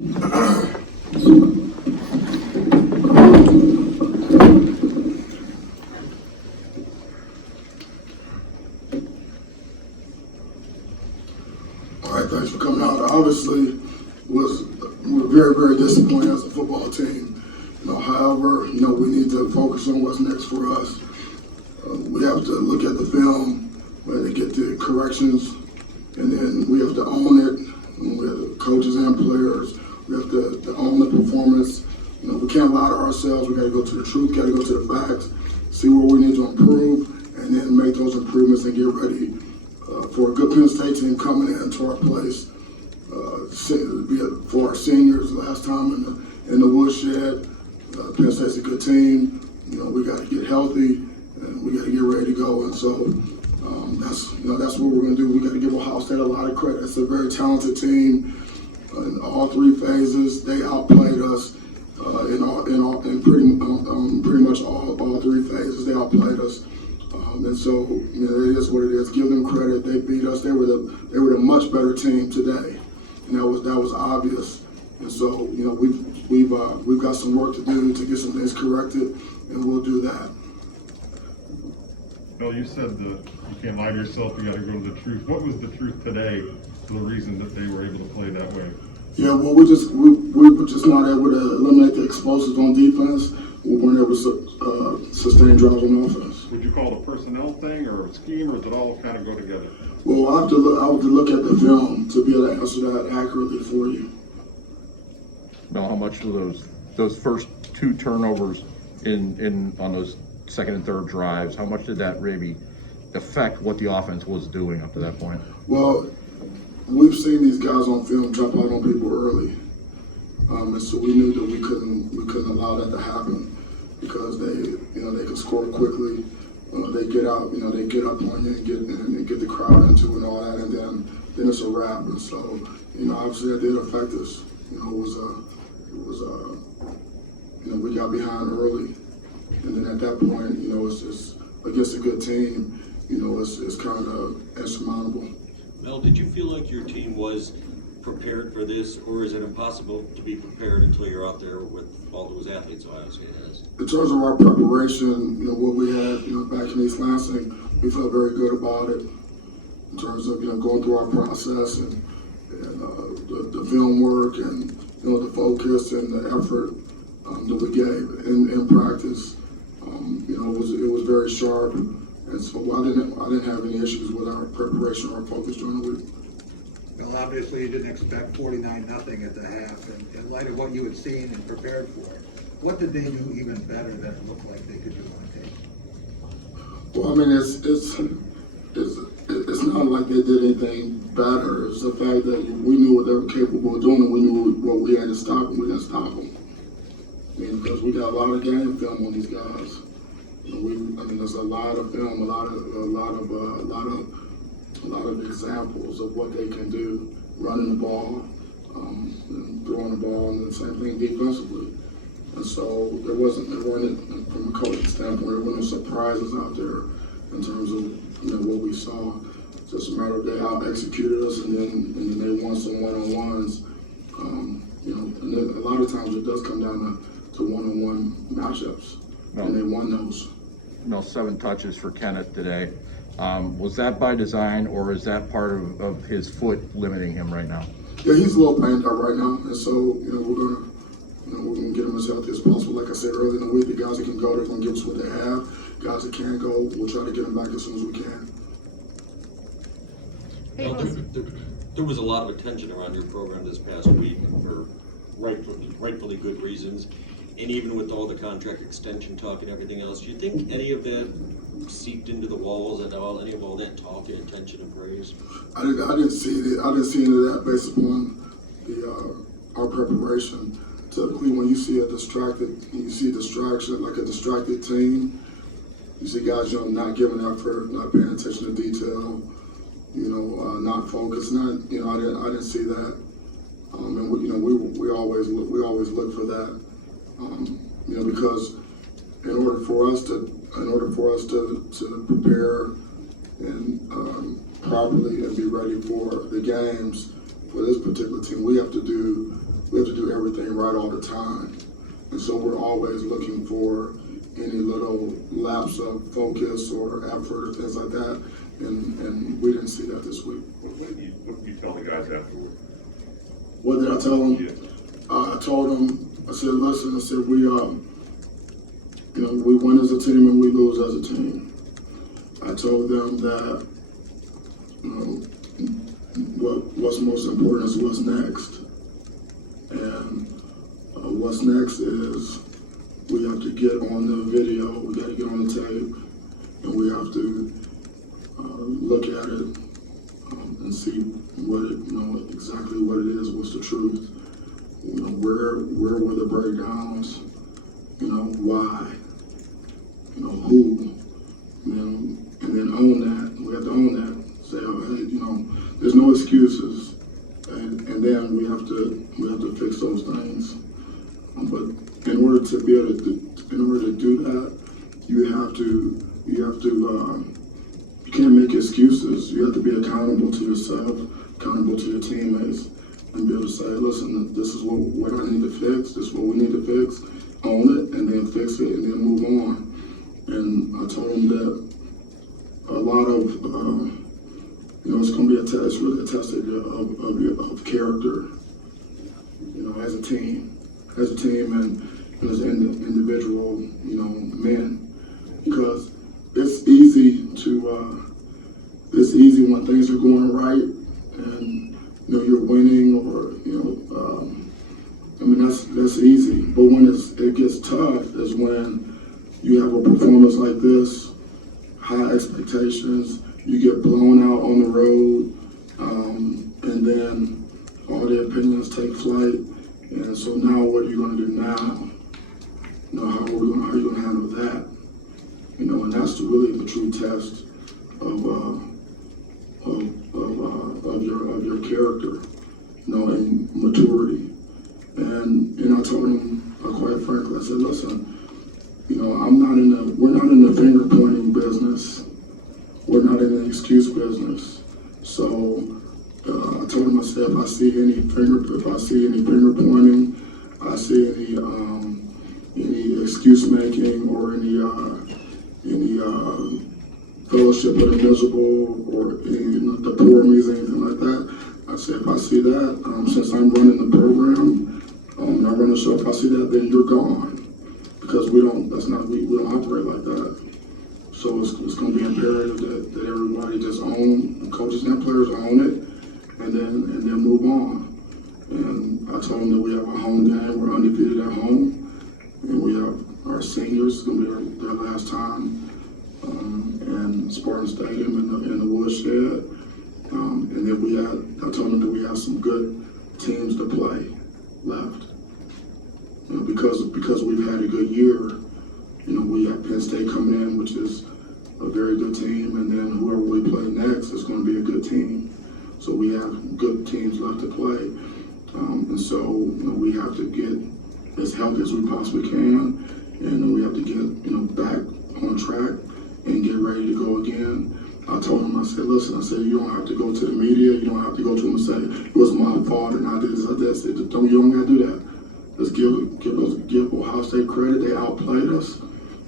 All right, thanks for coming out. Obviously, we're very, very disappointed as a football team. However, we need to focus on what's next for us. We have to look at the film, we have to get the corrections, and then we have to own it. We have the coaches and players. We have to own the performance. We can't lie to ourselves. We got to go to the truth. Got to go to the facts. See where we need to improve, and then make those improvements and get ready for a good Penn State team coming into our place. For our seniors, last time in the woodshed. Penn State's a good team. We got to get healthy and we got to get ready to go. And so that's what we're going to do. We got to give Ohio State a lot of credit. It's a very talented team in all three phases. They outplayed us in pretty much all three phases. They outplayed us. And so it is what it is. Give them credit. They beat us. They were the much better team today, and that was obvious. And so we've got some work to do to get some things corrected, and we'll do that. Mel, you said that you can't lie to yourself. You got to go to the truth. What was the truth today for the reason that they were able to play that way? Yeah, well, we were just not able to eliminate the explosives on defense. We weren't able to sustain drives on offense. Would you call it a personnel thing or a scheme, or does it all kind of go together? Well, I have to look at the film to be able to answer that accurately for you. Mel, how much of those first two turnovers in on those second and third drives, how much did that maybe affect what the offense was doing up to that point? Well, we've seen these guys on film jump out on people early, and so we knew that we couldn't allow that to happen because they can score quickly. They get out, they get up on you and get the crowd into it and all that, and then it's a wrap. And so, obviously that did affect us. We got behind early, and then at that point, it's just against a good team, it's kind of insurmountable. Mel, did you feel like your team was prepared for this, or is it impossible to be prepared until you're out there with all those athletes Ohio State has? In terms of our preparation, what we had, back in East Lansing, we felt very good about it. In terms of going through our process and the film work and the focus and the effort that we gave in practice, it was very sharp, and so I didn't have any issues with our preparation or our focus during the week. Well, obviously you didn't expect 49-0 at the half, and in light of what you had seen and prepared for, what did they do even better that it looked like they could do on tape? Well, I mean, it's not like they did anything better. It's the fact that we knew what they were capable of doing, and we knew what we had to stop, and we didn't stop them. Because we got a lot of game film on these guys. There's a lot of film, a lot of examples of what they can do, running the ball, and throwing the ball, and the same thing defensively. And so there weren't, from a coaching standpoint, there were no surprises out there in terms of what we saw. It's just a matter of they out-executed us, and then they won some one-on-ones. And then a lot of times it does come down to one-on-one matchups, and they won those. 7 touches for Kenneth today. Was that by design, or is that part of his foot limiting him right now? Yeah, he's a little banged up right now, and so we're gonna get him as healthy as possible. Like I said earlier in the week, the guys that can go, they're gonna give us what they have. Guys that can't go, we'll try to get them back as soon as we can. Well, there was a lot of attention around your program this past week for rightfully good reasons, and even with all the contract extension talk and everything else, do you think any of that seeped into the walls at all? Any of all that talk and attention and praise? I didn't see it. I didn't see any of that based upon our preparation. Typically, when you see a distraction, like a distracted team, you see guys, not giving effort, not paying attention to detail, not focused. I didn't see that. And we always look for that. Because in order for us to prepare and properly and be ready for the games for this particular team, we have to do we have to do everything right all the time. And so we're always looking for any little lapse of focus or effort or things like that. And we didn't see that this week. What did you tell the guys afterward? What did I tell them? Yeah. I told them, I said, listen, I said, we win as a team and we lose as a team. I told them that, what's most important is what's next. And what's next is we have to get on the video, we got to get on the tape, and we have to look at it and see what it, exactly what it is, what's the truth. Where were the breakdowns? Why? Who? And then own that. We have to own that. Say, oh, hey, there's no excuses, and then we have to fix those things. But in order to be able to do that, you can't make excuses. You have to be accountable to yourself, accountable to your teammates, and be able to say, listen, this is what I need to fix, this is what we need to fix, own it, and then fix it, and then move on. And I told them that a lot of, it's going to be a test, really a test of character, as a team and as individual, men, because it's easy when things are going right and you're winning, or that's easy. But when it gets tough is when you have a performance like this, high expectations, you get blown out on the road, and then all the opinions take flight. And so now what are you going to do now? How are you going to handle that? And that's really the true test of your character, and maturity. And I told him, quite frankly, I said, listen, we're not in the finger pointing business. We're not in the excuse business. So I told him, I said, if I see any finger pointing, I see any excuse making or any fellowship of the miserable or the poor means, anything like that. I said, if I see that, since I'm running the program, and I run the show, if I see that, then you're gone. Because we don't operate like that. So it's going to be imperative that everybody just own, coaches and players own it, and then move on. And I told them that we have a home game, we're undefeated at home, and we have our seniors, it's going to be their last time in Spartan Stadium in the woodshed. And then I told them that we have some good teams to play left. Because we've had a good year, we have Penn State coming in, which is a very good team, and then whoever we play next is going to be a good team. So we have good teams left to play. And so we have to get as healthy as we possibly can, and we have to get back on track and get ready to go again. I told him, I said, listen, you don't have to go to the media, you don't have to go to them and say, it was my fault and I did this, I did that. You don't got to do that. Let's give Ohio State credit. They outplayed us.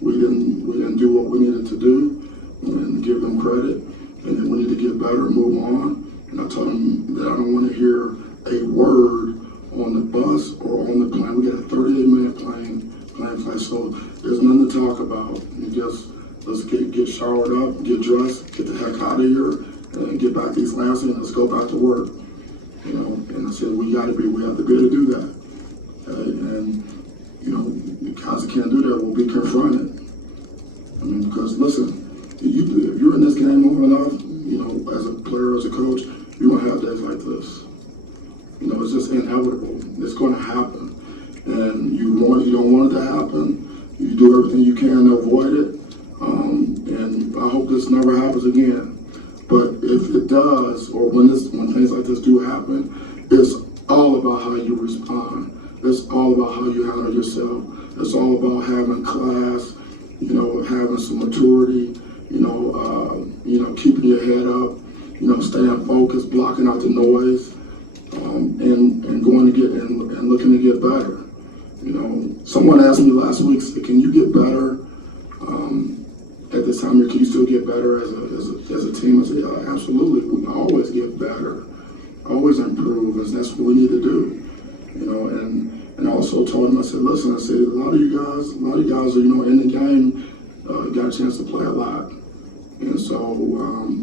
We didn't do what we needed to do, and give them credit. And then we need to get better and move on. And I told them that I don't want to hear a word on the bus or on the plane. We got a 38-minute plane flight, so there's nothing to talk about. Let's get showered up, get dressed, get the heck out of here, and get back to East Lansing, and let's go back to work. And I said we have to be able to do that. And the guys that can't do that will be confronted. Because listen, if you're in this game long enough, as a player, as a coach, you're gonna have days like this. It's just inevitable. It's going to happen, and you don't want it to happen. You do everything you can to avoid it, and I hope this never happens again. But if it does, or when things like this do happen, it's all about how you respond. It's all about how you handle yourself. It's all about having class, having some maturity, keeping your head up, staying focused, blocking out the noise, and going to get and looking get better. You know, someone asked me last week, said, can you get better at this time? Can you still get better as a team? I said, yeah, absolutely. We can always get better, always improve, and that's what we need to do. You know, and I also told him, I said, listen, I said, a lot of you guys are, you know, in the game, got a chance to play a lot. And so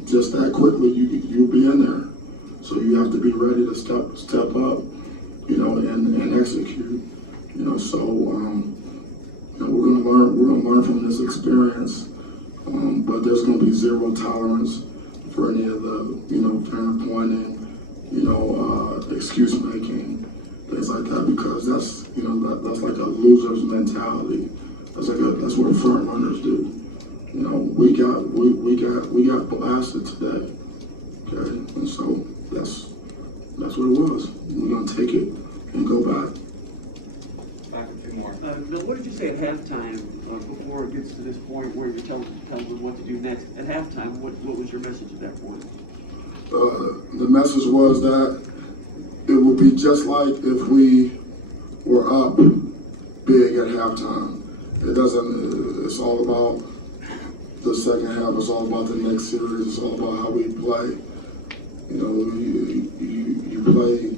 just that quickly, you'll be in there. So you have to be ready to step up, you know, and execute. You know, so you know, we're gonna learn from this experience. But there's gonna be zero tolerance for any of the, you know, finger pointing, you know, excuse making, things like that, because that's, you know, that's like a loser's mentality. That's what front runners do. You know, we got blasted today. Okay, and so that's what it was. We're gonna take it and go back. Back a few more. Bill, what did you say at halftime before it gets to this point where you're telling them what to do next? At halftime, what was your message at that point? The message was that it would be just like if we were up big at halftime. It's all about the second half. It's all about the next series. It's all about how we play. You know, you play,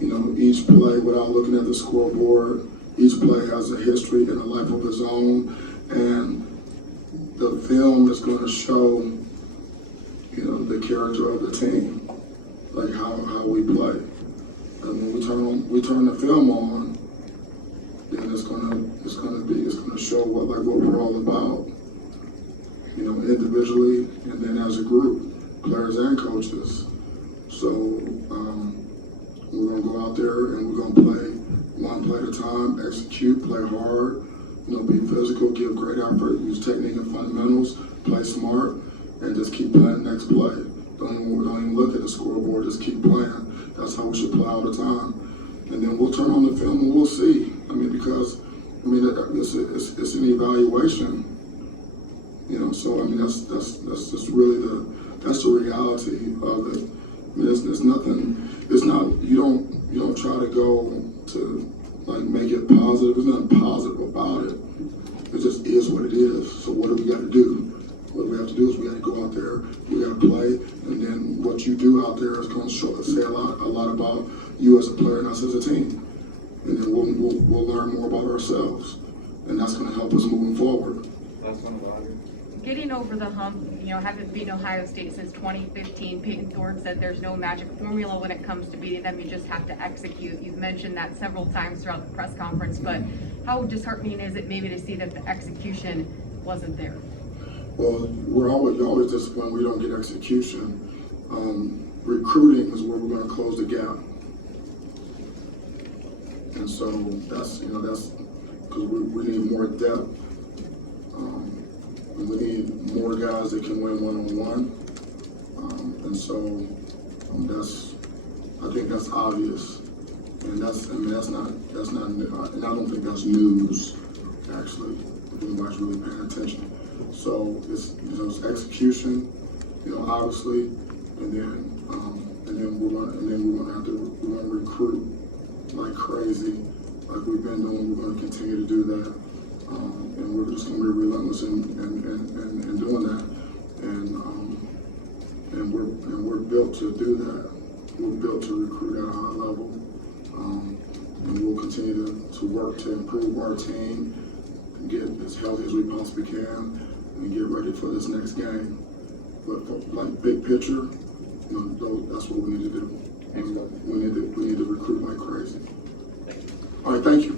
you know, each play without looking at the scoreboard. Each play has a history and a life of its own, and the film is going to show, you know, the character of the team, like how we play. And when we turn the film on, then it's gonna show what we're all about. You know, individually and then as a group, players and coaches. So we're gonna go out there and we're gonna play one play at a time, execute, play hard, you know, be physical, give great effort, use technique and fundamentals, play smart, and just keep playing the next play. Don't even look at the scoreboard, just keep playing. That's how we should play all the time. And then we'll turn on the film and we'll see. I mean, because it's an evaluation. You know, so I mean that's just really that's the reality of it. I mean, it's nothing. It's not. You don't try to go to like make it positive. There's nothing positive about it. It just is what it is. So what do we got to do? What we have to do is we got to go out there. We got to play, and then what you do out there is going to say a lot about you as a player and us as a team. And then we'll learn more about ourselves, and that's going to help us moving forward. Last one, Roger. Getting over the hump, you know, haven't beaten Ohio State since 2015. Peyton Thorne said there's no magic formula when it comes to beating them. You just have to execute. You've mentioned that several times throughout the press conference, but how disheartening is it maybe to see that the execution wasn't there? Well, you're always disappointed when we don't get execution. Recruiting is where we're going to close the gap. And so that's because we need more depth. And we need more guys that can win one-on-one. And so I think that's obvious. And that's not new. And I don't think that's news, actually, if anybody's really paying attention. So it's execution, obviously, and then we're gonna recruit like crazy, like we've been doing. We're gonna continue to do that, and we're just gonna be relentless in doing that, and we're built to do that. We're built to recruit at a high level, and we'll continue to work to improve our team, and get as healthy as we possibly can, and get ready for this next game. But like big picture, that's what we need to do. We need to recruit like crazy. All right, thank you.